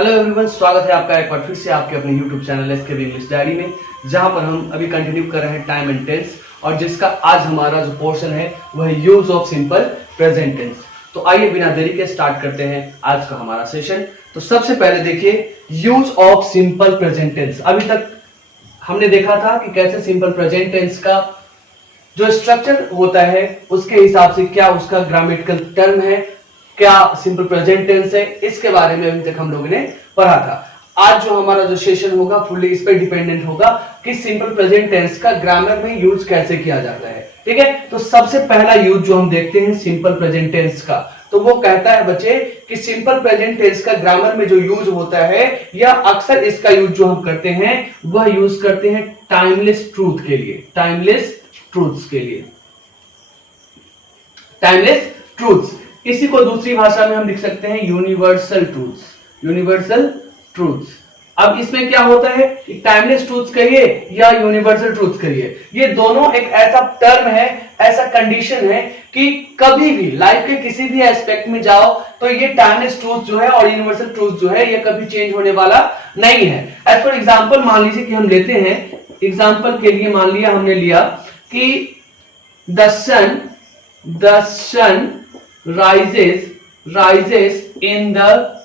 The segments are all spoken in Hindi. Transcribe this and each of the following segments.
हेलो एवरीवन, स्वागत है आपका एक बार फिर से आपके अपने YouTube channel SK English diary में, जहां पर हम अभी कंटिन्यू कर रहे हैं टाइम एंड टेंस और जिसका आज हमारा जो पोर्शन है वह है use of simple present tense. तो आइए बिना देरी के स्टार्ट करते हैं आज का हमारा सेशन। तो सबसे पहले देखिए use of simple present tense. अभी तक हमने देखा था कि कैसे सिंपल प्रेजेंट टेंस का जो स्ट्रक्चर होता है उसके हिसाब से क्या उसका ग्रामेटिकल टर्म है, क्या सिंपल प्रेजेंट टेंस है, इसके बारे में अभी तक हम लोगों ने पढ़ा था। आज जो हमारा जो सेशन होगा फुल्ली इस पे डिपेंडेंट होगा कि सिंपल प्रेजेंट टेंस का ग्रामर में यूज कैसे किया जाता है। ठीक है, तो सबसे पहला यूज जो हम देखते हैं सिंपल प्रेजेंट टेंस का, तो वो कहता है बच्चे कि सिंपल प्रेजेंट टेंस का ग्रामर में जो यूज होता है या अक्सर इसका यूज जो हम करते हैं वह यूज करते हैं टाइमलेस ट्रूथ के लिए, टाइमलेस ट्रूथ्स के लिए, टाइमलेस ट्रूथ्स। इसी को दूसरी भाषा में हम लिख सकते हैं यूनिवर्सल ट्रूथ्स, यूनिवर्सल ट्रूथ्स। अब इसमें क्या होता है, टाइमलेस ट्रूथ्स कहिए या यूनिवर्सल ट्रूथ्स कहिए, ये दोनों एक ऐसा टर्म है, ऐसा कंडीशन है कि कभी भी लाइफ के किसी भी एस्पेक्ट में जाओ तो ये टाइमलेस ट्रूथ जो है और यूनिवर्सल ट्रूथ जो है ये कभी चेंज होने वाला नहीं है। एज फॉर एग्जांपल मान लीजिए कि हम लेते हैं, एग्जांपल के लिए मान लिया हमने लिया कि the sun rises in the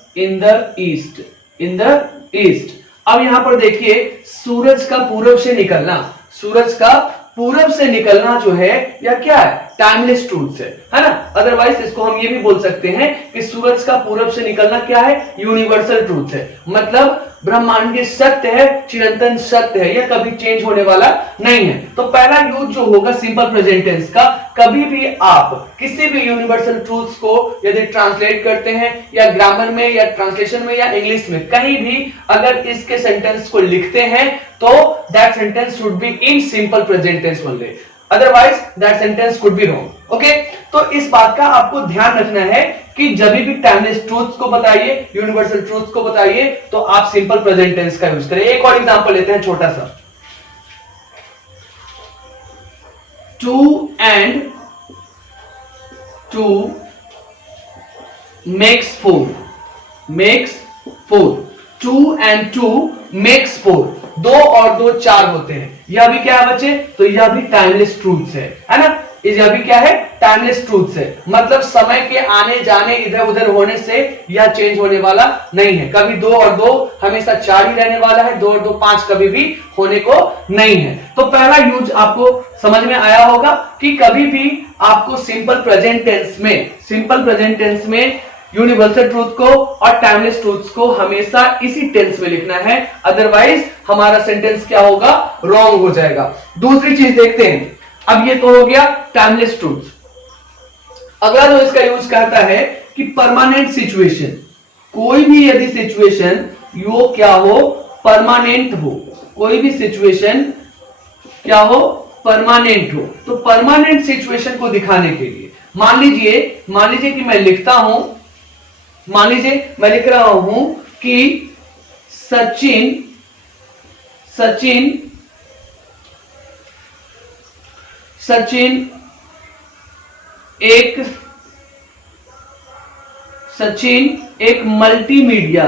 east। अब यहां पर देखिए सूरज का पूरब से निकलना, सूरज का पूरब से निकलना जो है या क्या है, टाइमलेस ट्रूथ है ना। अदरवाइज इसको हम ये भी बोल सकते हैं कि सूरज का पूरब से निकलना क्या है, यूनिवर्सल ट्रूथ है। मतलब ब्रह्मांड सत्य है, चिरंतन सत्य है, यह कभी चेंज होने वाला नहीं है। तो पहला यूज जो होगा सिंपल प्रेजेंट टेंस का, कभी भी आप किसी भी यूनिवर्सल ट्रूथ्स को यदि ट्रांसलेट करते हैं या ग्रामर में या ट्रांसलेशन में या इंग्लिश में कहीं भी अगर इसके सेंटेंस को लिखते हैं तो that sentence should be in simple present tense only, otherwise that sentence could be wrong. Okay, तो इस बात का आपको ध्यान रखना है कि जब भी टाइमलेस ट्रूथ्स को बताइए, यूनिवर्सल ट्रूथ्स को बताइए तो आप सिंपल प्रेजेंट टेंस का यूज करें। एक और एग्जांपल लेते हैं छोटा सा, 2 and 2 makes 4, makes 4, 2 and 2 makes 4, 2 और 2 4 होते हैं। यह भी क्या है बच्चे, तो यह भी टाइमलेस ट्रूथ्स है ना। यह भी क्या है, टाइमलेस ट्रूथ्स है। मतलब समय के आने जाने इधर उधर होने से यह चेंज होने वाला नहीं है। कभी 2 और 2 हमेशा 4 ही रहने वाला है, 2 और 2 5 कभी भी होने को नहीं है। तो पहला यूज आपको समझ में आया होगा कि कभी भी आपको सिंपल प्रेजेंट टेंस में यूनिवर्सल ट्रूथ को और टाइमलेस ट्रूथ्स को हमेशा इसी टेंस में लिखना है, अदरवाइज हमारा सेंटेंस क्या होगा, रॉन्ग हो जाएगा। दूसरी चीज देखते हैं, अब ये तो हो गया टाइमलेस ट्रूथ। अगला जो इसका यूज करता है कि परमानेंट सिचुएशन, कोई भी यदि सिचुएशन यो क्या हो, परमानेंट हो, कोई भी सिचुएशन क्या हो, परमानेंट हो। तो परमानेंट सिचुएशन को दिखाने के लिए मान लीजिए कि मैं लिखता हूं, मान लीजिए मैं लिख रहा हूं कि सचिन एक मल्टीमीडिया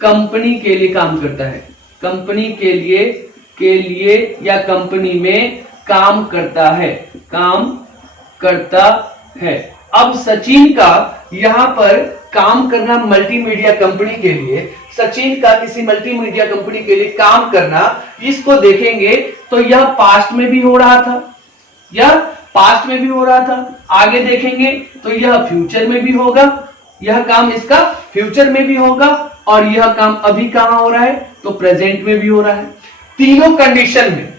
कंपनी के लिए काम करता है, कंपनी के लिए या कंपनी में काम करता है। अब सचिन का यहां पर काम करना मल्टीमीडिया कंपनी के लिए, सचिन का किसी मल्टीमीडिया कंपनी के लिए काम करना, इसको देखेंगे तो यह पास्ट में भी हो रहा था, आगे देखेंगे तो यह फ्यूचर में भी होगा, यह काम इसका फ्यूचर में भी होगा और यह काम अभी कहां हो रहा है, तो प्रेजेंट में भी हो रहा है। तीनों कंडीशन में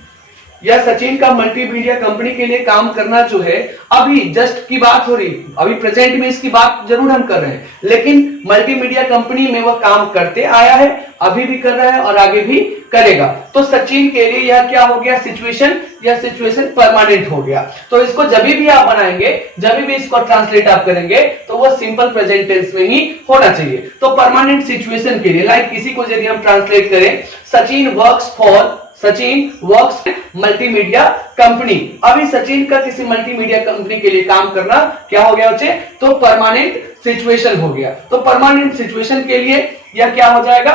या सचिन का मल्टीमीडिया कंपनी के लिए काम करना जो है, अभी जस्ट की बात हो रही, अभी प्रेजेंट में इसकी बात जरूर हम कर रहे हैं, लेकिन मल्टीमीडिया कंपनी में वह काम करते आया है, अभी भी कर रहा है और आगे भी करेगा। तो सचिन के लिए यह क्या हो गया, सिचुएशन परमानेंट हो गया। तो इसको जब भी आप बनाएंगे, जब भी इसको ट्रांसलेट आप करेंगे तो वह सिंपल प्रेजेंट टेंस में ही होना चाहिए। तो परमानेंट सिचुएशन के लिए लाइक इसी को यदि हम ट्रांसलेट करें, Sachin works for Sachin works multimedia company. अभी सचिन का किसी मल्टीमीडिया कंपनी के लिए काम करना क्या हो गया बच्चे, तो परमानेंट सिचुएशन हो गया। तो परमानेंट सिचुएशन के लिए यह क्या हो जाएगा,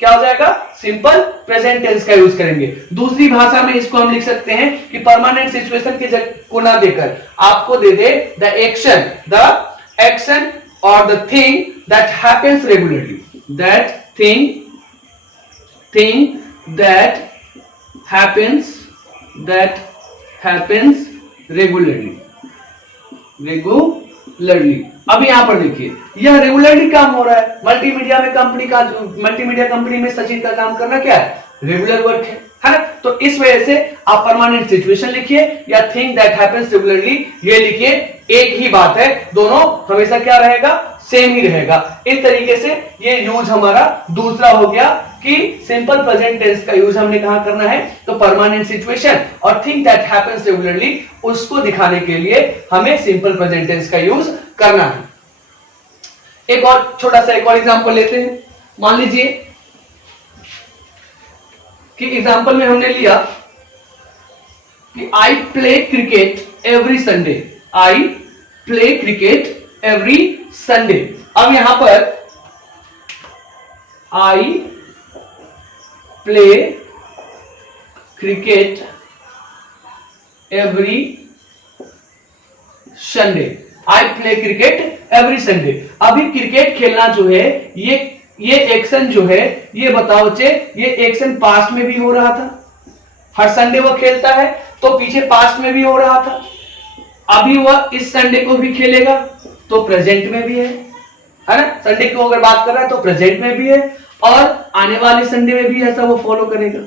क्या हो जाएगा, सिंपल प्रेजेंट टेंस का यूज करेंगे। दूसरी भाषा में इसको हम लिख सकते हैं कि परमानेंट सिचुएशन के जगह को ना देकर आपको दे दे द एक्शन और the thing that happens regularly, that thing that happens regularly। अब यहां पर देखिए यह रेगुलरली काम हो रहा है। मल्टीमीडिया कंपनी में सचिन का काम करना क्या है, रेगुलर वर्क है ना। तो इस वजह से आप परमानेंट सिचुएशन लिखिए या थिंग दैट हैपेंस रेगुलरली ये लिखिए, एक ही बात है, दोनों हमेशा क्या रहेगा, सेम ही रहेगा। इस तरीके से ये यूज हमारा दूसरा हो गया कि सिंपल प्रेजेंट टेंस का यूज हमने कहां करना है, तो परमानेंट सिचुएशन और थिंग दैट हैपेंस रेगुलरली उसको दिखाने के लिए हमें सिंपल प्रेजेंट टेंस का यूज करना है। एक और छोटा सा एक और एग्जांपल लेते हैं। मान लीजिए कि एग्जांपल में हमने लिया कि I play cricket every Sunday, I play cricket every Sunday. अब यहां पर I play cricket every Sunday, I play cricket every Sunday. अभी क्रिकेट खेलना जो है ये एक्शन जो है, ये बताओ बच्चे, ये एक्शन पास्ट में भी हो रहा था, हर संडे वो खेलता है, तो पीछे पास्ट में भी हो रहा था, अभी वह इस संडे को भी खेलेगा तो प्रेजेंट में भी है ना। संडे को अगर बात कर रहा है तो प्रेजेंट में भी है, और आने वाले संडे में भी ऐसा वो फॉलो करेगा,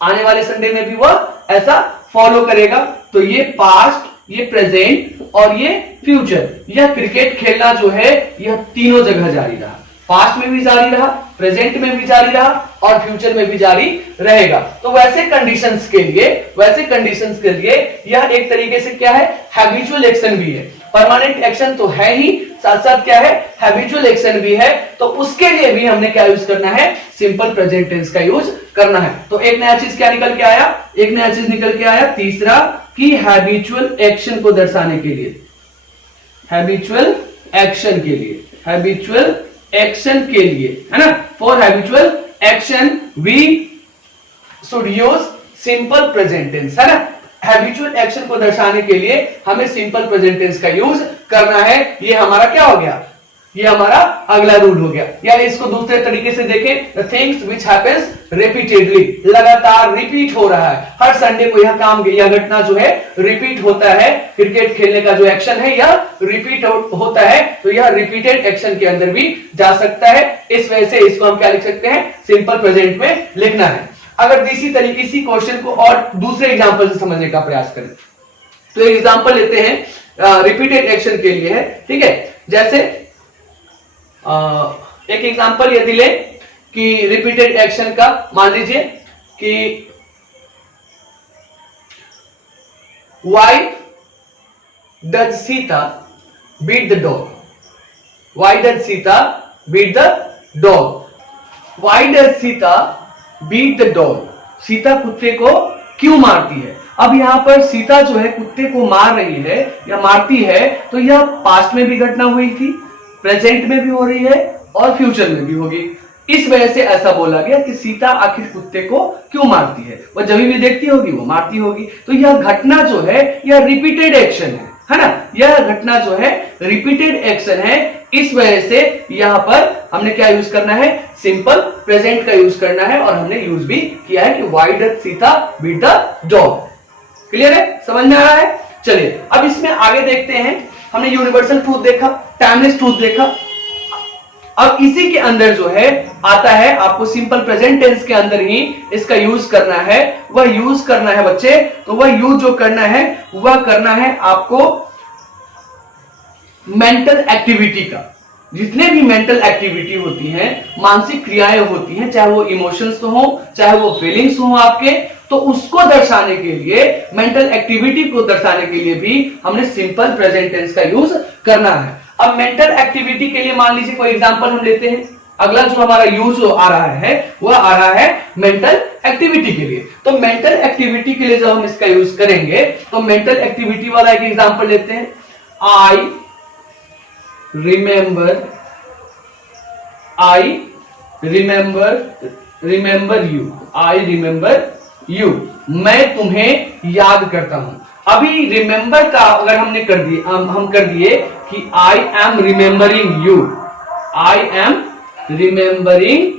आने वाले संडे में भी वह ऐसा फॉलो करेगा। तो ये पास्ट, ये प्रेजेंट और ये फ्यूचर, यह क्रिकेट खेलना जो है यह तीनों जगह जारी रहा, पास्ट में भी जारी रहा, प्रेजेंट में भी जारी रहा और फ्यूचर में भी जारी रहेगा। तो वैसे कंडीशंस के लिए यह एक तरीके से क्या है, हैबिचुअल एक्शन भी है। परमानेंट एक्शन तो है ही, साथ साथ क्या है, हैबिचुअल एक्शन भी है। तो उसके लिए भी हमने क्या यूज करना है, सिंपल प्रेजेंट टेंस का यूज करना है। तो एक नया चीज क्या निकल के आया, एक नया चीज निकल के आया तीसरा, कि हैबिचुअल एक्शन को दर्शाने के लिए, हैबिचुअल एक्शन के लिए है ना, for habitual action we should use simple present tense, है ना। हैबिचुअल एक्शन को दर्शाने के लिए हमें सिंपल प्रेजेंट टेंस का यूज करना है। ये हमारा क्या हो गया, ये हमारा अगला रूल हो गया। या इसको दूसरे तरीके से देखें, the things which happens repeatedly, लगातार रिपीट हो रहा है, हर संडे को यह काम, यह घटना जो है रिपीट होता है। क्रिकेट खेलने का जो एक्शन है यह रिपीट होता है, तो यह रिपीटेड एक्शन के अंदर भी जा सकता है। इस वजह से इसको हम क्या लिख सकते हैं, सिंपल प्रेजेंट में लिखना है। अगर इसी तरीके से क्वेश्चन को और दूसरे एग्जांपल से समझने का प्रयास करें, तो एक एग्जांपल लेते हैं, रिपीटेड एक्शन के लिए है, ठीक है। जैसे एक एग्जांपल यदि ले कि रिपीटेड एक्शन का, मान लीजिए कि why does Sita beat the dog, why does Sita beat the dog, why does Sita beat the dog, Sita कुत्ते को क्यों मारती है। अब यहां पर सीता जो है कुत्ते को मार रही है या मारती है, तो यह पास्ट में भी घटना हुई थी, प्रेजेंट में भी हो रही है और फ्यूचर में भी होगी। इस वजह से ऐसा बोला गया कि सीता आखिर कुत्ते को क्यों मारती है, वह जब भी देखती होगी वो मारती होगी। तो यह घटना जो है यह रिपीटेड एक्शन है ना, यह घटना जो है रिपीटेड एक्शन है। इस वजह से यहां पर हमने क्या यूज करना है, सिंपल प्रेजेंट का यूज करना है, और हमने यूज भी किया है कि why does Sita beat the dog. Clear है, समझ में आ रहा है। चलिए अब इसमें आगे देखते हैं। हमने यूनिवर्सल ट्रूथ देखा, टाइमलेस ट्रूथ देखा। अब इसी के अंदर जो है आता है, आपको सिंपल प्रेजेंट टेंस के अंदर ही इसका यूज करना है। वह यूज करना है बच्चे, तो वह यूज जो करना है वह करना है आपको मेंटल एक्टिविटी का। जितने भी मेंटल एक्टिविटी होती हैं, मानसिक क्रियाएं होती हैं, चाहे वो इमोशंस हो, चाहे वो फीलिंग्स हो आपके, तो उसको दर्शाने के लिए, मेंटल एक्टिविटी को दर्शाने के लिए भी हमने सिंपल प्रेजेंट टेंस का यूज करना है। अब मेंटल एक्टिविटी के लिए मान लीजिए कोई एग्जांपल हम लेते हैं, अगला जो हमारा यूज आ रहा है वह आ रहा है मेंटल एक्टिविटी के लिए। तो मेंटल एक्टिविटी के लिए जब हम इसका यूज करेंगे तो मेंटल एक्टिविटी वाला एक एग्जांपल लेते हैं। I remember you, I remember you, मैं तुम्हें याद करता हूं। अभी रिमेंबर का अगर हमने कर दिए, हम कर दिए कि I am remembering you, I am remembering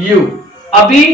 you. अभी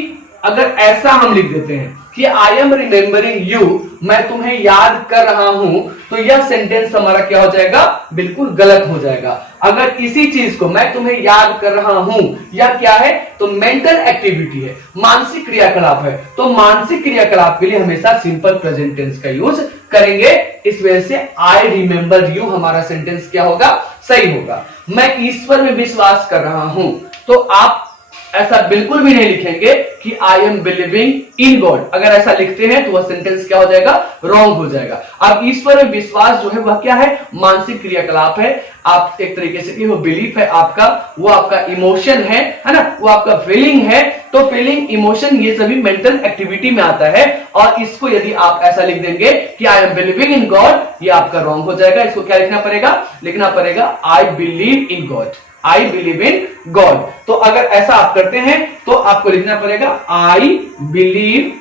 अगर ऐसा हम लिख देते हैं कि आई एम रिमेंबरिंग यू, मैं तुम्हें याद कर रहा हूं, तो यह सेंटेंस हमारा क्या हो जाएगा, बिल्कुल गलत हो जाएगा। अगर इसी चीज को मैं तुम्हें याद कर रहा हूं, यह क्या है, तो मेंटल एक्टिविटी है, मानसिक क्रियाकलाप है। तो मानसिक क्रियाकलाप के लिए हमेशा सिंपल प्रेजेंट टेंस का यूज करेंगे। इस वजह से आई रिमेंबर यू हमारा सेंटेंस क्या होगा, सही होगा। मैं ईश्वर में विश्वास कर रहा हूं, तो आप ऐसा बिल्कुल भी नहीं लिखेंगे कि I am believing in God. अगर ऐसा लिखते हैं तो वह सेंटेंस क्या हो जाएगा, रॉन्ग हो जाएगा। अब ईश्वर में विश्वास जो है वह क्या है, मानसिक क्रियाकलाप है। आप एक तरीके से वो बिलीफ है आपका, वो आपका इमोशन है ना, वो आपका फीलिंग है। तो फीलिंग, इमोशन, ये सभी मेंटल एक्टिविटी में आता है। और इसको यदि आप ऐसा लिख देंगे कि I am believing in God, ये आपका रॉन्ग हो जाएगा। इसको क्या लिखना पड़ेगा, लिखना पड़ेगा I believe in God, I believe in God. तो अगर ऐसा आप करते हैं तो आपको लिखना पड़ेगा I believe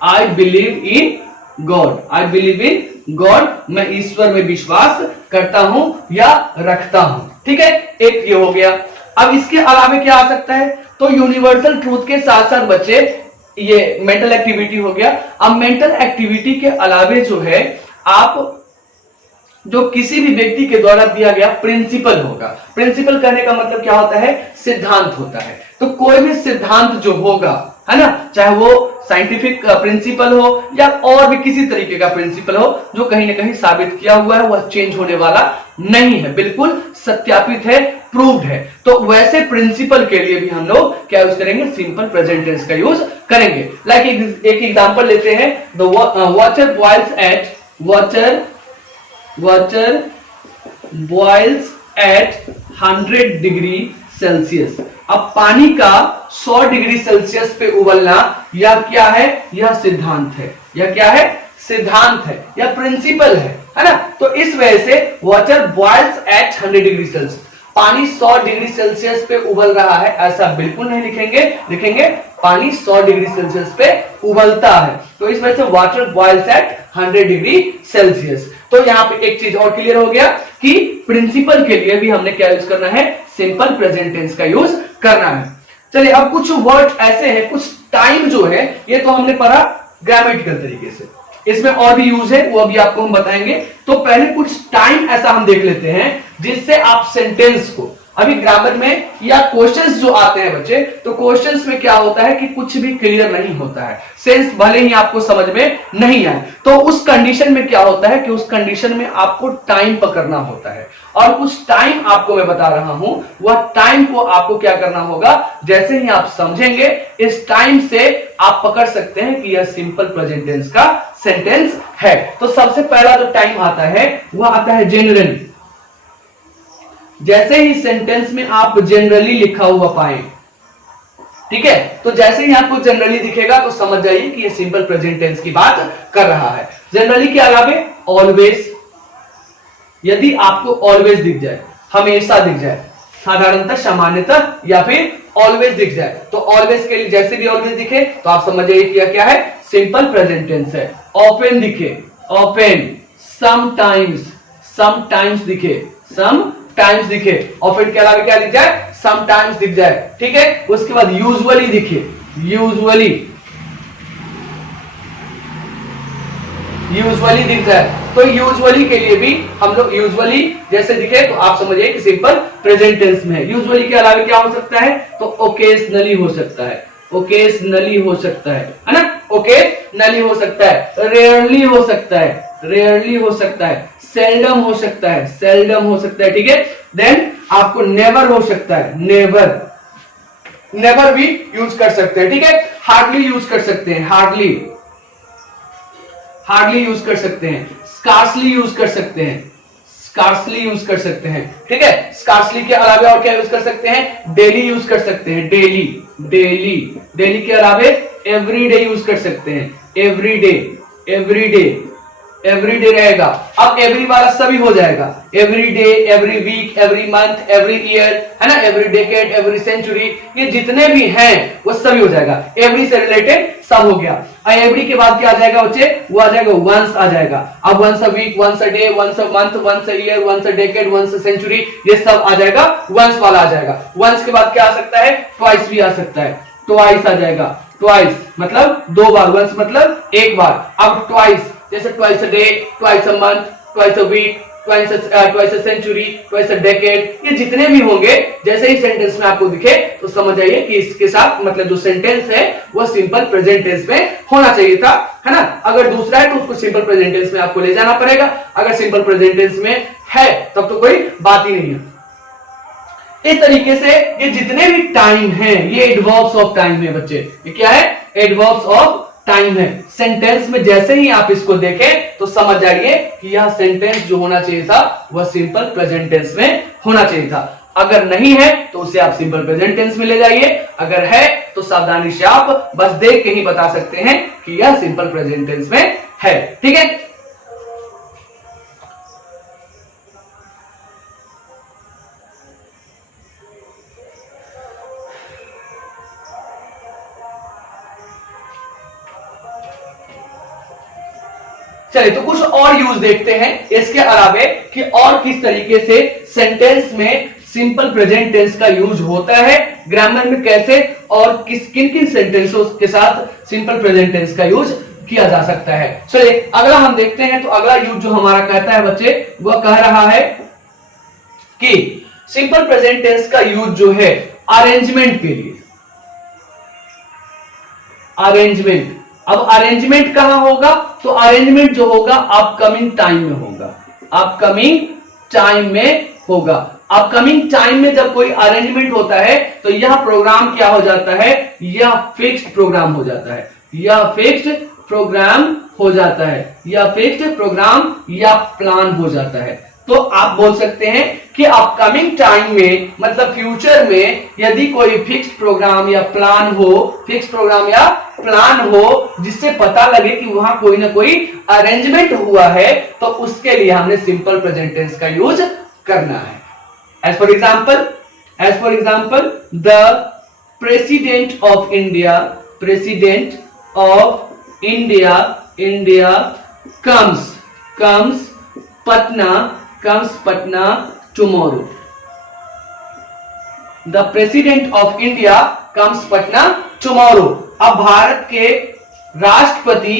in God, I believe in God, मैं ईश्वर में विश्वास करता हूं या रखता हूं। ठीक है, एक ये हो गया। अब इसके अलावा क्या आ सकता है, तो यूनिवर्सल ट्रूथ के साथ साथ बच्चे ये मेंटल एक्टिविटी हो गया। अब मेंटल एक्टिविटी के अलावे जो है, आप जो किसी भी व्यक्ति के द्वारा दिया गया प्रिंसिपल होगा। प्रिंसिपल कहने का मतलब क्या होता है, सिद्धांत होता है। तो कोई भी सिद्धांत जो होगा, है ना, चाहे वो साइंटिफिक प्रिंसिपल हो या और भी किसी तरीके का प्रिंसिपल हो, जो कहीं ना कहीं साबित किया हुआ है, वह चेंज होने वाला नहीं है, बिल्कुल सत्यापित है, प्रूव्ड है। तो वैसे प्रिंसिपल के लिए भी हम लोग क्या यूज करेंगे, सिंपल प्रेजेंट टेंस का यूज करेंगे। लाइक एक एग्जांपल लेते हैं, the water boils at 100 degree Celsius. अब पानी का 100 डिग्री सेल्सियस पे उबलना, यह क्या है, यह सिद्धांत है, यह क्या है, सिद्धांत है, यह प्रिंसिपल है ना। तो इस वजह से water boils at 100 degree Celsius, पानी 100 डिग्री सेल्सियस पे उबल रहा है, ऐसा बिल्कुल नहीं लिखेंगे, लिखेंगे पानी 100 डिग्री सेल्सियस पे उबलता है। तो इस वजह से water boils at 100 degree Celsius. तो यहाँ पे एक चीज और क्लियर हो गया कि प्रिंसिपल के लिए भी हमने क्या यूज करना है, सिंपल प्रेजेंट टेंस का यूज करना है। चलिए, अब कुछ वर्ड ऐसे हैं, कुछ टाइम जो है, ये तो हमने पढ़ा ग्रामेटिकल तरीके से, इसमें और भी यूज है, वो अभी आपको हम बताएंगे। तो पहले कुछ टाइम ऐसा हम देख लेते हैं जिससे आप सेंटेंस को, अभी ग्रामर में या क्वेश्चंस जो आते हैं बच्चे, तो क्वेश्चंस में क्या होता है कि कुछ भी क्लियर नहीं होता है, सेंस भले ही आपको समझ में नहीं आए, तो उस कंडीशन में क्या होता है कि उस कंडीशन में आपको टाइम पकड़ना होता है। और कुछ टाइम आपको मैं बता रहा हूं, वह टाइम को आपको क्या करना होगा, जैसे ही आप समझेंगे, इस टाइम से आप पकड़ सकते हैं कि यह सिंपल प्रेजेंट टेंस का सेंटेंस है। तो सबसे पहला जो टाइम आता है वह आता है जनरली। जैसे ही सेंटेंस में आप जनरली लिखा हुआ पाए, ठीक है, तो जैसे ही आपको जनरली दिखेगा तो समझ जाइए कि ये सिंपल प्रेजेंट टेंस की बात कर रहा है। जनरली के अलावे ऑलवेज, यदि आपको ऑलवेज दिख जाए, हमेशा दिख जाए, साधारणतः, सामान्यतः, या फिर ऑलवेज दिख जाए, तो ऑलवेज के लिए जैसे भी ऑलवेज दिखे तो आप समझ जाइए कि क्या है, सिंपल प्रेजेंट टेंस है। ऑफन दिखे, ऑफन, समटाइम्स दिखे, समटाइम्स दिखे, ऑफन के अलावा क्या दिख जाए, समटाइम्स दिख जाए, ठीक है। उसके बाद यूजुअली दिखे, यूजुअली दिख जाए, तो यूजुअली के लिए भी हम लोग यूजुअली जैसे दिखे तो आप समझिए कि सिंपल प्रेजेंट टेंस में है। यूजुअली के अलावा क्या हो सकता है, तो ओकेजनली हो सकता है, ओकेजनली हो सकता है ना, ओकेजनली हो सकता है, रेयरली हो सकता है, रेयरली हो सकता है, सेल्डम हो सकता है, सेल्डम हो सकता है, ठीक है। देन आपको नेवर हो सकता है, नेवर, नेवर भी यूज कर सकते हैं, ठीक है। हार्डली यूज कर सकते हैं, हार्डली, हार्डली यूज कर सकते हैं, स्कार्सली यूज कर सकते हैं, स्कार्सली यूज कर सकते हैं, ठीक है। स्कार्सली के अलावा और क्या यूज कर सकते हैं, डेली यूज कर सकते हैं, डेली डेली डेली के अलावा एवरी डे यूज कर सकते हैं, every day every day every day रहेगा। अब एवरी वाला सभी हो जाएगा, every day, every week, every month, every year, है ना, एवरी डेकेड, एवरी सेंचुरी, ये जितने भी हैं वो सभी हो जाएगा। एवरी से रिलेटेड सब हो गया। एवरी के बाद क्या आ जाएगा बच्चे, वो आ जाएगा वंस आ जाएगा। अब once a week, once a day, once a month, once a year, once a decade, once a century, ये सब आ जाएगा, वंस वाला आ जाएगा। वंस के बाद क्या आ सकता है, ट्वाइस भी आ सकता है, ट्वाइस आ जाएगा। ट्वाइस मतलब दो बार, वंस मतलब एक बार। अब ट्वाइस जैसे twice a day, twice a month, twice a week, twice a century, twice a decade, ये जितने भी होंगे जैसे ही सेंटेंस में आपको दिखे तो समझ जाइए कि इसके साथ मतलब जो सेंटेंस है वो सिंपल प्रेजेंट टेंस में होना चाहिए था, है ना। अगर दूसरा है तो उसको सिंपल प्रेजेंट टेंस में आपको ले जाना पड़ेगा। अगर सिंपल प्रेजेंट टेंस में है तब तो कोई बात ही नहीं है। इस तरीके से ये जितने भी टाइम है ये एडवर्ब्स ऑफ टाइम है बच्चे। ये क्या है, एडवर्ब्स ऑफ टाइम है। सेंटेंस में जैसे ही आप इसको देखें तो समझ जाइए कि यह सेंटेंस जो होना चाहिए था वह सिंपल प्रेजेंट टेंस में होना चाहिए था। अगर नहीं है तो उसे आप सिंपल प्रेजेंट टेंस में ले जाइए, अगर है तो सावधानी से आप बस देख के ही बता सकते हैं कि यह सिंपल प्रेजेंट टेंस में है, ठीक है। चलिए तो कुछ और यूज देखते हैं इसके अलावे कि और किस तरीके से सेंटेंस में सिंपल प्रेजेंट टेंस का यूज होता है, ग्रामर में कैसे और किस किन किन सेंटेंसों के साथ सिंपल प्रेजेंट टेंस का यूज किया जा सकता है। चलिए अगला हम देखते हैं। तो अगला यूज जो हमारा कहता है बच्चे, वह कह रहा है कि सिंपल प्रेजेंट टेंस का यूज जो है अरेंजमेंट के लिए। अरेंजमेंट, अब अरेंजमेंट कहां होगा, तो अरेंजमेंट जो होगा अपकमिंग टाइम में होगा, अपकमिंग टाइम में होगा। अपकमिंग टाइम में जब कोई अरेंजमेंट होता है तो यह प्रोग्राम क्या हो जाता है, यह फिक्स्ड प्रोग्राम हो जाता है, यह फिक्स्ड प्रोग्राम हो जाता है, यह फिक्स्ड प्रोग्राम या प्लान हो जाता है। तो आप बोल सकते हैं कि अपकमिंग टाइम में मतलब फ्यूचर में यदि कोई फिक्स्ड प्रोग्राम या प्लान हो, फिक्स्ड प्रोग्राम या प्लान हो जिससे पता लगे कि वहां कोई ना कोई अरेंजमेंट हुआ है, तो उसके लिए हमने सिंपल प्रेजेंट टेंस का यूज करना है। As for example the president of India, president of India comes Patna tomorrow. The President of India comes Patna tomorrow. अब भारत के राष्ट्रपति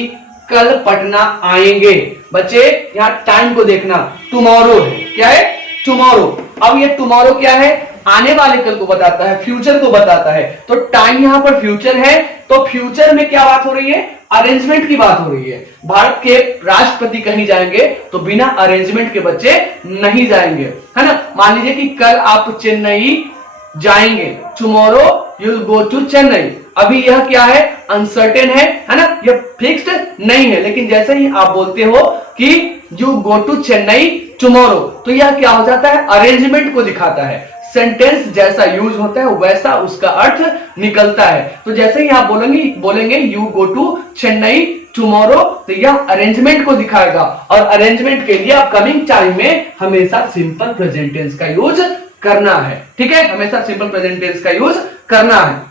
कल पटना आएंगे। बच्चे यहां टाइम को देखना, टुमारो है, क्या है, टुमारो। अब ये टुमारो क्या है, आने वाले कल को बताता है, फ्यूचर को बताता है। तो टाइम यहां पर फ्यूचर है, तो फ्यूचर में क्या बात हो रही है, अरेंजमेंट की बात हो रही है। भारत के राष्ट्रपति कहीं जाएंगे तो बिना अरेंजमेंट के बच्चे नहीं जाएंगे, है ना। मान लीजिए कि कल आप चेन्नई जाएंगे, tomorrow you will go to Chennai. अभी यह क्या है, अनसर्टेन है ना, यह फिक्स्ड नहीं है। लेकिन जैसे ही आप बोलते हो कि you go to Chennai tomorrow, तो यह क्या हो जाता है, अरेंजमेंट को दिखाता है। सेंटेंस जैसा यूज होता है वैसा उसका अर्थ निकलता है। तो जैसे ही आप बोलेंगे you go to Chennai tomorrow, तो यह अरेंजमेंट को दिखाएगा। और अरेंजमेंट के लिए अपकमिंग टाइम में हमेशा सिंपल प्रेजेंट टेंस का यूज करना है, ठीक है, हमेशा सिंपल प्रेजेंट टेंस का यूज करना है।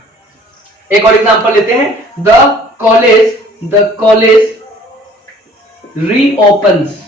एक और एग्जांपल लेते हैं, द कॉलेज रीओपन्स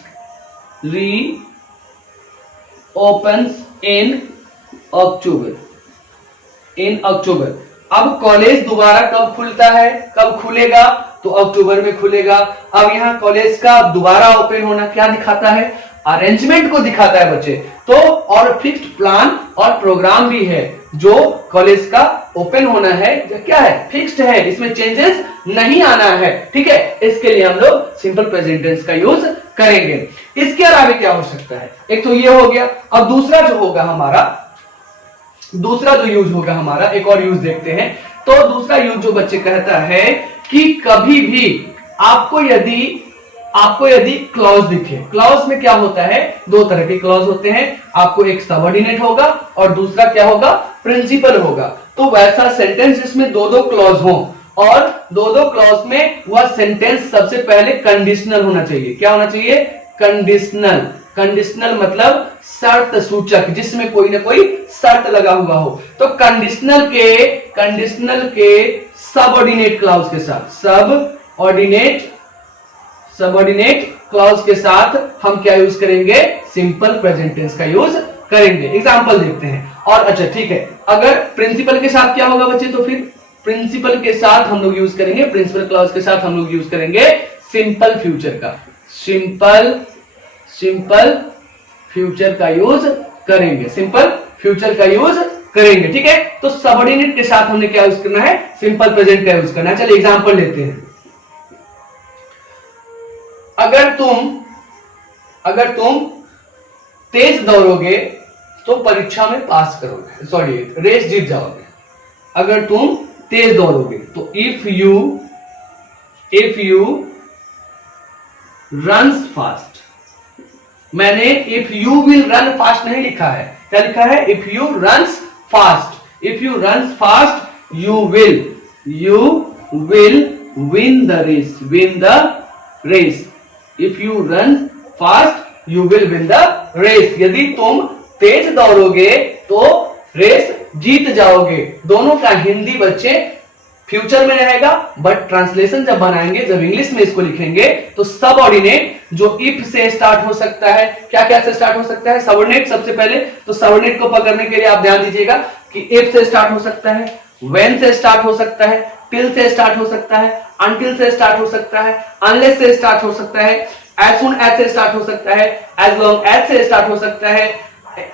इन अक्टूबर। अब कॉलेज दोबारा कब खुलता है, कब खुलेगा, तो अक्टूबर में खुलेगा। अब यहां कॉलेज का दोबारा ओपन होना क्या दिखाता है, अरेंजमेंट को दिखाता है बच्चे। तो और फिक्स्ड प्लान और प्रोग्राम भी है, जो कॉलेज का ओपन होना है जो क्या है, फिक्स्ड है, इसमें चेंजेस नहीं आना है, ठीक है। इसके लिए हम लोग सिंपल प्रेजेंट टेंस का यूज करेंगे। इसके अलावा क्या हो सकता है, एक तो ये हो गया। अब दूसरा जो यूज होगा हमारा, एक और यूज देखते हैं। तो दूसरा यूज जो बच्चे कहता है कि कभी भी आपको यदि आपको यदि क्लॉज दिखे, क्लॉज में क्या होता है, दो तरह के क्लॉज होते हैं, आपको एक सबऑर्डिनेट होगा और दूसरा क्या होगा, प्रिंसिपल होगा। तो वैसा सेंटेंस जिसमें दो दो क्लॉज हो और दो दो क्लॉज में वह सेंटेंस सबसे पहले कंडीशनल होना चाहिए। क्या होना चाहिए, कंडीशनल। कंडीशनल मतलब शर्त सूचक, जिसमें कोई ना कोई शर्त लगा हुआ हो। तो कंडीशनल के सबऑर्डिनेट क्लॉज के साथ, सबऑर्डिनेट क्लॉज के साथ हम क्या यूज करेंगे, सिंपल प्रेजेंट टेंस का यूज करेंगे। एग्जांपल देखते हैं। और अच्छा ठीक है, अगर प्रिंसिपल के साथ क्या होगा बच्चे, तो फिर प्रिंसिपल के साथ हम लोग यूज करेंगे, प्रिंसिपल क्लॉज के साथ हम लोग यूज करेंगे सिंपल फ्यूचर का, सिंपल फ्यूचर का यूज करेंगे, सिंपल फ्यूचर का यूज करेंगे। ठीक है, तो सबऑर्डिनेट के साथ हमने क्या यूज करना है, सिंपल प्रेजेंट का यूज करना है। चलिए एग्जांपल लेते हैं। अगर तुम तेज दौड़ोगे तो परीक्षा में पास करोगे, सॉरी रेस जीत जाओगे। अगर तुम तेज दौड़ोगे तो इफ यू रन्स फास्ट, मैंने if you will run fast नहीं लिखा है, क्या लिखा है, if you runs fast, if you runs fast you will win the race, if you run fast you will win the race. यदि तुम तेज दौड़ोगे तो रेस जीत जाओगे। दोनों का हिंदी बच्चे फ्यूचर में रहेगा, बट ट्रांसलेशन जब बनाएंगे, जब इंग्लिश में इसको लिखेंगे तो सबऑर्डिनेट जो इफ से स्टार्ट हो सकता है, क्या से स्टार्ट हो सकता है, सबऑर्डिनेट सबसे पहले। तो सबऑर्डिनेट को पकड़ने के लिए आप ध्यान दीजिएगा कि इफ से स्टार्ट हो सकता है, व्हेन से स्टार्ट हो सकता है, टिल से स्टार्ट हो सकता है, अनटिल से स्टार्ट हो सकता है, अनलेस से स्टार्ट हो सकता है, एज सून एज से स्टार्ट हो सकता है, एज लॉन्ग एज से स्टार्ट हो सकता है,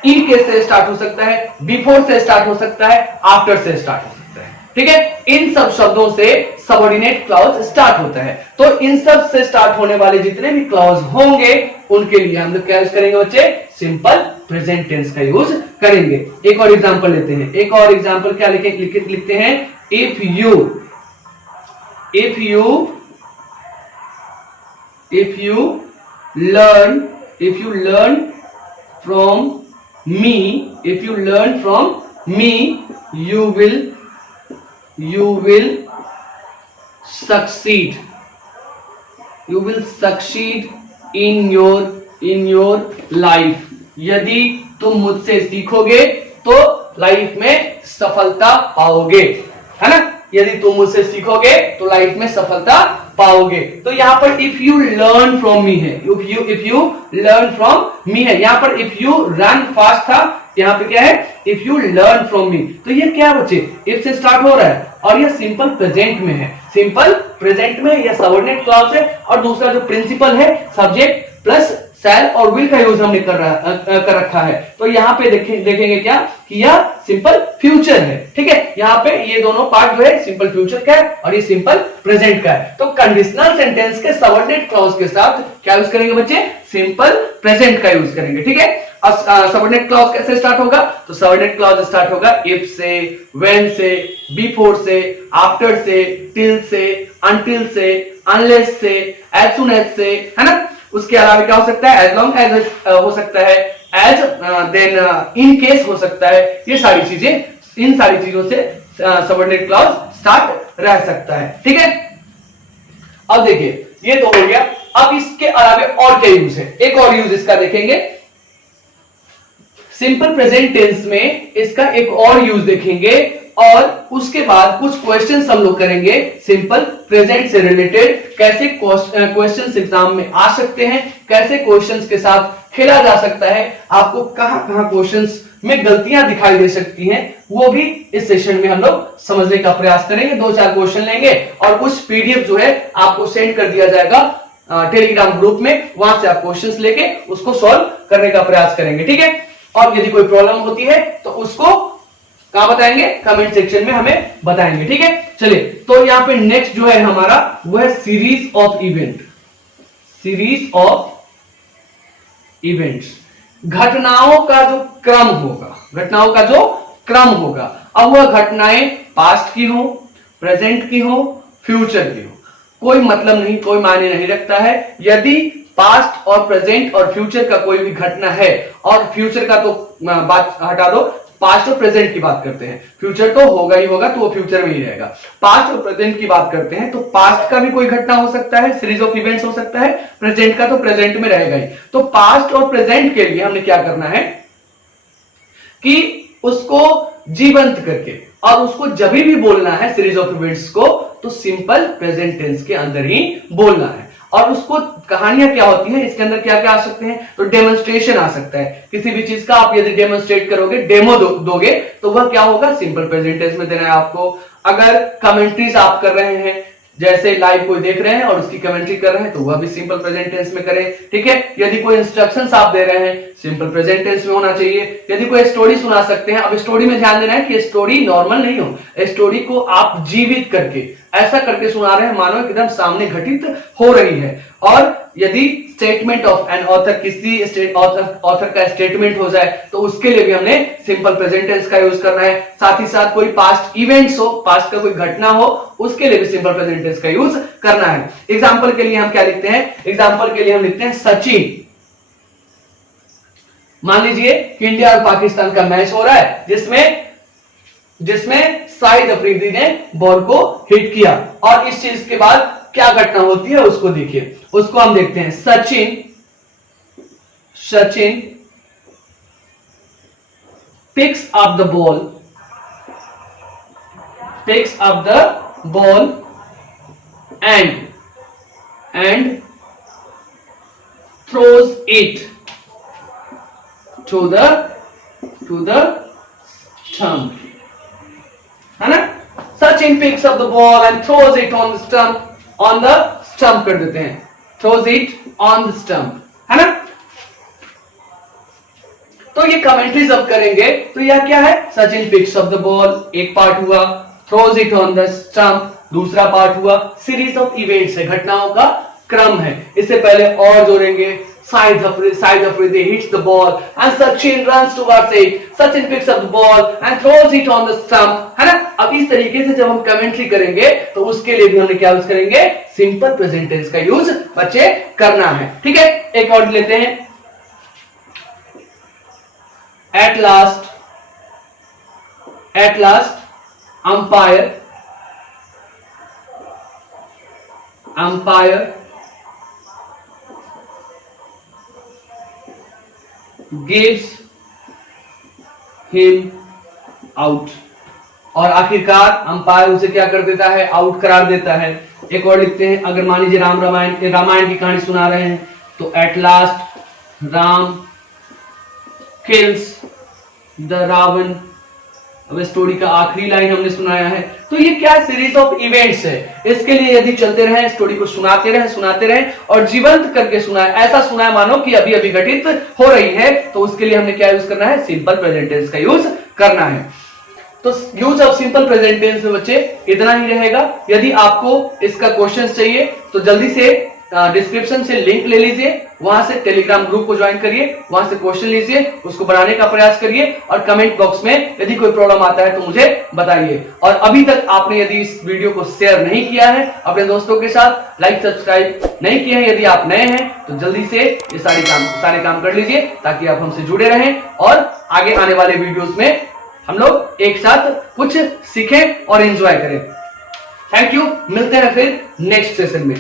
इन केस से स्टार्ट हो सकता है, बिफोर से स्टार्ट हो सकता है, आफ्टर से स्टार्ट हो सकता है। ठीक है, इन सब शब्दों से सबऑर्डिनेट क्लॉज स्टार्ट होता है। तो इन सब से स्टार्ट होने वाले जितने भी क्लॉज होंगे उनके लिए हम लोग क्या यूज करेंगे बच्चे, सिंपल प्रेजेंट टेंस का यूज करेंगे। एक और एग्जांपल लेते हैं। एक और एग्जांपल क्या लिखते हैं, if you learn from me, you will succeed in your life। यदि तुम मुझसे सीखोगे तो लाइफ में सफलता पाओगे, है ना। यदि तुम मुझसे सीखोगे तो लाइफ में सफलता पाओगे। तो यहाँ पर if you learn from me है, if you learn from me है। यहाँ पर इफ यू रन फास्ट था, यहाँ पे क्या है, इफ यू लर्न फ्रॉम मी। तो ये क्या बच्चे, इफ से स्टार्ट हो रहा है और ये सिंपल प्रेजेंट में है, सिंपल प्रेजेंट में यह सबऑर्डिनेट क्लॉज है। और दूसरा जो प्रिंसिपल है, सब्जेक्ट प्लस शैल और विल का यूज हमने कर रखा है। तो यहाँ पे देखेंगे क्या कि यह सिंपल फ्यूचर है। ठीक है, यहाँ पे ये दोनों पार्ट जो है सिंपल फ्यूचर का है और ये सिंपल प्रेजेंट का है। तो कंडीशनल सेंटेंस के सबऑर्डिनेट क्लॉज के साथ क्या यूज करेंगे बच्चे, सिंपल प्रेजेंट का यूज करेंगे। ठीक है, अब सबऑर्डिनेट क्लॉज कैसे स्टार्ट होगा, तो सबऑर्डिनेट क्लॉज स्टार्ट होगा इफ से, व्हेन से, बिफोर से, आफ्टर से, टिल से, अनटिल से, अनलेस से, एज सून एज से, है ना। उसके अलावा क्या हो सकता है, एज लॉन्ग एज हो सकता है, एज देन इन केस हो सकता है। ये सारी चीजें, इन सारी चीजों से सबऑर्डिनेट क्लॉज स्टार्ट रह सकता है। ठीक है, अब देखिए ये तो हो गया। अब इसके अलावा और क्या यूज है, एक और यूज इसका देखेंगे। सिंपल प्रेजेंट टेंस में इसका एक और यूज देखेंगे और उसके बाद कुछ क्वेश्चंस हम लोग करेंगे सिंपल प्रेजेंट से रिलेटेड। कैसे क्वेश्चंस एग्जाम में आ सकते हैं, कैसे क्वेश्चंस के साथ खेला जा सकता है, आपको कहां क्वेश्चंस में गलतियां दिखाई दे सकती हैं, वो भी इस सेशन में हम लोग समझने का प्रयास करेंगे। 2-4 क्वेश्चन लेंगे और कुछ पीडीएफ जो है आपको सेंड कर दिया जाएगा टेलीग्राम ग्रुप में, वहां से आप क्वेश्चंस लेके उसको सॉल्व करने का प्रयास करेंगे। ठीक है, और यदि कोई प्रॉब्लम होती है तो उसको कहां बताएंगे, कमेंट सेक्शन में हमें बताएंगे। ठीक है, चलिए तो यहाँ पे नेक्स्ट जो है हमारा वो है सीरीज ऑफ इवेंट्स, घटनाओं का जो क्रम होगा। अब वह घटनाएं पास्ट की हो, प्रेजेंट की हो, फ्यूचर की हो, कोई मतलब नहीं, कोई मायने नहीं रखता है। यदि पास्ट और प्रेजेंट और फ्यूचर का कोई भी घटना है, और फ्यूचर का तो बात हटा दो, पास्ट और प्रेजेंट की बात करते हैं, फ्यूचर तो होगा ही होगा तो वो फ्यूचर में ही रहेगा। पास्ट और प्रेजेंट की बात करते हैं तो पास्ट का भी कोई घटना हो सकता है, सीरीज ऑफ इवेंट्स हो सकता है, प्रेजेंट का तो प्रेजेंट में रहेगा ही। तो पास्ट और प्रेजेंट के लिए हमने क्या करना है कि उसको जीवंत करके, और उसको जब भी बोलना है सीरीज ऑफ इवेंट्स को, तो सिंपल प्रेजेंट टेंस के अंदर ही बोलना है। और उसको कहानियां क्या होती हैं, इसके अंदर क्या क्या आ सकते हैं, तो डेमोन्स्ट्रेशन आ सकता है। किसी भी चीज का आप यदि डेमोन्स्ट्रेट करोगे, डेमो दोगे, तो वह क्या होगा, सिंपल प्रेजेंट टेंस में देना है आपको। अगर कमेंट्रीज आप कर रहे हैं, जैसे लाइव कोई देख रहे हैं और उसकी कमेंट्री कर रहे हैं, तो वह भी सिंपल प्रेजेंट टेंस में करें। ठीक है, यदि कोई इंस्ट्रक्शंस आप दे रहे हैं, सिंपल प्रेजेंट टेंस में होना चाहिए। यदि कोई स्टोरी सुना सकते हैं, अब स्टोरी में ध्यान देना है कि स्टोरी नॉर्मल नहीं हो, स्टोरी को आप जीवित करके ऐसा करके सुना रहे हैं मानो एकदम सामने घटित हो रही है। और यदि स्टेटमेंट ऑफ एन ऑथर, किसी ऑथर का स्टेटमेंट हो जाए, तो उसके लिए भी हमने सिंपल प्रेजेंट टेंस का यूज करना है। साथ ही साथ कोई पास्ट इवेंट्स हो, पास्ट का कोई घटना हो, उसके लिए भी सिंपल प्रेजेंट टेंस का यूज करना है। एग्जांपल के लिए हम क्या लिखते हैं, एग्जांपल के लिए हम लिखते हैं सचिन। मान लीजिए कि इंडिया और पाकिस्तान का मैच हो रहा है, जिसमें शाहिद अफरीदी ने बॉल को हिट किया, और इस चीज के बाद क्या घटना होती है उसको देखिए। उसको हम देखते हैं, Sachin picks up the ball and throws it to the stump, है ना। Sachin picks up the ball and throws it on the stump कर देते हैं, throws it on the stump, है ना। तो ये कमेंट्री जब करेंगे तो यह क्या है, Sachin picks up the ball एक पार्ट हुआ, throws it on the stump दूसरा पार्ट हुआ। सीरीज ऑफ इवेंट्स है, घटनाओं का क्रम है। इससे पहले और जोड़ेंगे, Said Afridi hits the ball and Sachin runs towards it. Sachin picks up the ball and throws it on the stump, है ना। अब इस तरीके से जब हम कमेंट्री करेंगे तो उसके लिए भी हमने क्या यूज करेंगे, सिंपल प्रेजेंट टेंस का यूज बच्चे करना है। ठीक है, एक और लेते हैं, at last umpire gives him out, और आखिरकार अंपायर उसे क्या कर देता है, आउट करार देता है। एक और लिखते हैं, अगर मान लीजिए रामायण की कहानी सुना रहे हैं, तो at last Ram kills the Ravana. अब स्टोरी का आखिरी लाइन हमने सुनाया है, तो ये क्या सीरीज ऑफ इवेंट्स है। इसके लिए यदि चलते रहे, स्टोरी को सुनाते रहे और जीवंत करके सुनाए, ऐसा सुनाए मानो कि अभी अभी घटित हो रही है, तो उसके लिए हमने क्या यूज करना है, सिंपल प्रेजेंट टेंस का यूज करना है। तो use of simple present tense में बच्चे इतना ही रहेगा। यदि आपको इसका क्वेश्चन चाहिए तो जल्दी से डिस्क्रिप्शन से लिंक ले लीजिए, वहां से टेलीग्राम ग्रुप को ज्वाइन करिए, वहां से क्वेश्चन लीजिए, उसको बनाने का प्रयास करिए, और कमेंट बॉक्स में यदि कोई प्रॉब्लम आता है तो मुझे बताइए। और अभी तक आपने यदि इस वीडियो को शेयर नहीं किया है अपने दोस्तों के साथ, लाइक सब्सक्राइब नहीं किए हैं, यदि आप नए हैं तो जल्दी से ये सारे काम कर लीजिए, ताकि आप हमसे जुड़े रहें और आगे आने वाले वीडियोस में हम लोग एक साथ कुछ सीखें और एंजॉय करें। थैंक यू, मिलते हैं फिर नेक्स्ट सेशन में।